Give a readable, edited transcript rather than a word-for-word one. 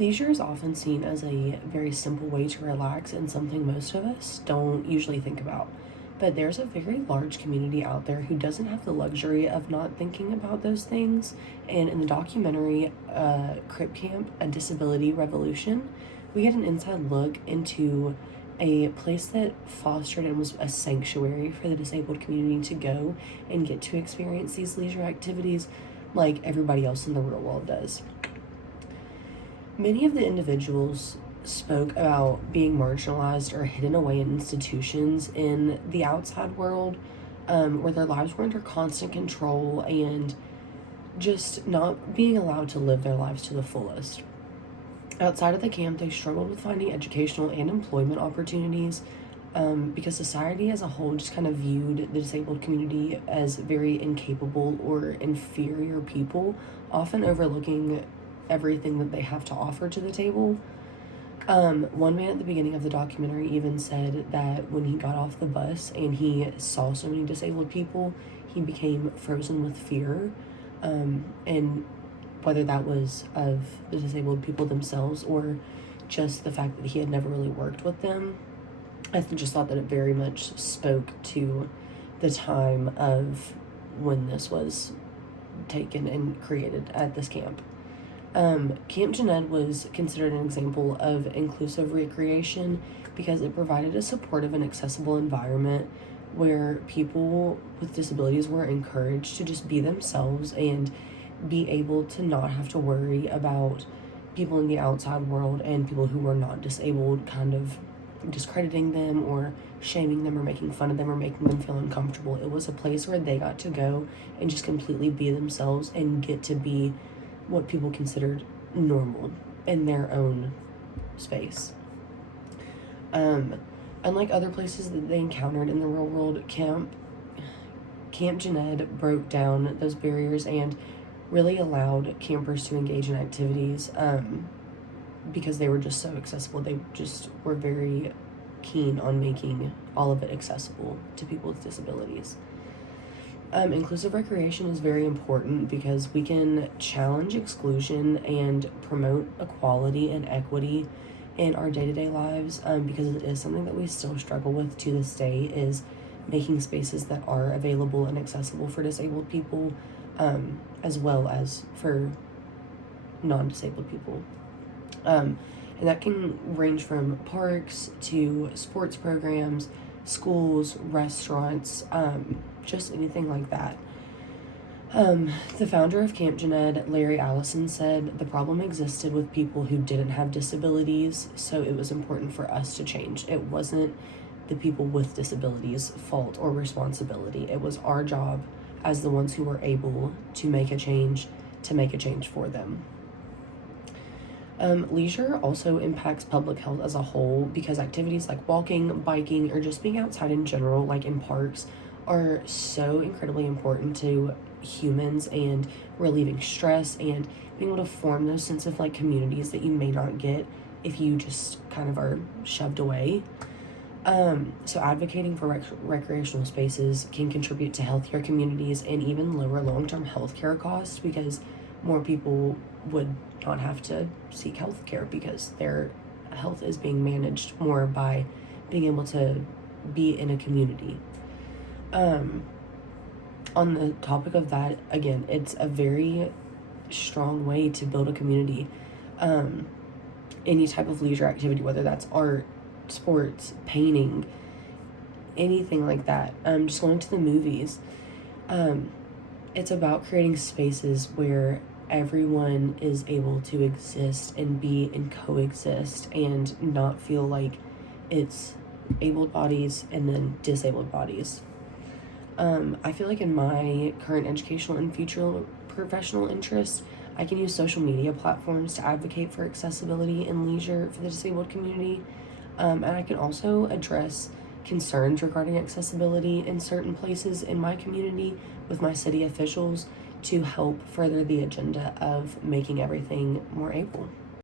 Leisure is often seen as a very simple way to relax and something most of us don't usually think about. But there's a very large community out there who doesn't have the luxury of not thinking about those things. And in the documentary, Crip Camp, A Disability Revolution, we get an inside look into a place that fostered and was a sanctuary for the disabled community to go and get to experience these leisure activities like everybody else in the real world does. Many of the individuals spoke about being marginalized or hidden away in institutions in the outside world, where their lives were under constant control and just not being allowed to live their lives to the fullest. Outside of the camp, they struggled with finding educational and employment opportunities, because society as a whole just kind of viewed the disabled community as very incapable or inferior people, often overlooking everything that they have to offer to the table. One man at the beginning of the documentary even said that when he got off the bus and he saw so many disabled people, he became frozen with fear. And whether that was of the disabled people themselves or just the fact that he had never really worked with them, I just thought that it very much spoke to the time of when this was taken and created at this camp. Camp Jened was considered an example of inclusive recreation because it provided a supportive and accessible environment where people with disabilities were encouraged to just be themselves and be able to not have to worry about people in the outside world and people who were not disabled kind of discrediting them or shaming them or making fun of them or making them feel uncomfortable. It was a place where they got to go and just completely be themselves and get to be what people considered normal in their own space. Unlike other places that they encountered in the real world, Camp Jened broke down those barriers and really allowed campers to engage in activities, because they were just so accessible. They just were very keen on making all of it accessible to people with disabilities. Inclusive recreation is very important because we can challenge exclusion and promote equality and equity in our day-to-day lives, because it is something that we still struggle with to this day, is making spaces that are available and accessible for disabled people, as well as for non-disabled people. And that can range from parks to sports programs, schools, restaurants, just anything like that. The founder of Camp Jened, Larry Allison, said the problem existed with people who didn't have disabilities, so it was important for us to change. It wasn't the people with disabilities' fault or responsibility. It was our job as the ones who were able to make a change for them. Leisure also impacts public health as a whole because activities like walking, biking, or just being outside in general, like in parks, are so incredibly important to humans and relieving stress and being able to form those sense of like communities that you may not get if you just kind of are shoved away. So advocating for recreational spaces can contribute to healthier communities and even lower long-term healthcare costs because more people would not have to seek health care because their health is being managed more by being able to be in a community. On the topic of that, again, it's a very strong way to build a community. Any type of leisure activity, whether that's art, sports, painting, anything like that, just going to the movies. It's about creating spaces where everyone is able to exist and be and coexist and not feel like it's able bodies and then disabled bodies. I feel like in my current educational and future professional interests, I can use social media platforms to advocate for accessibility and leisure for the disabled community. And I can also address concerns regarding accessibility in certain places in my community with my city officials to help further the agenda of making everything more able.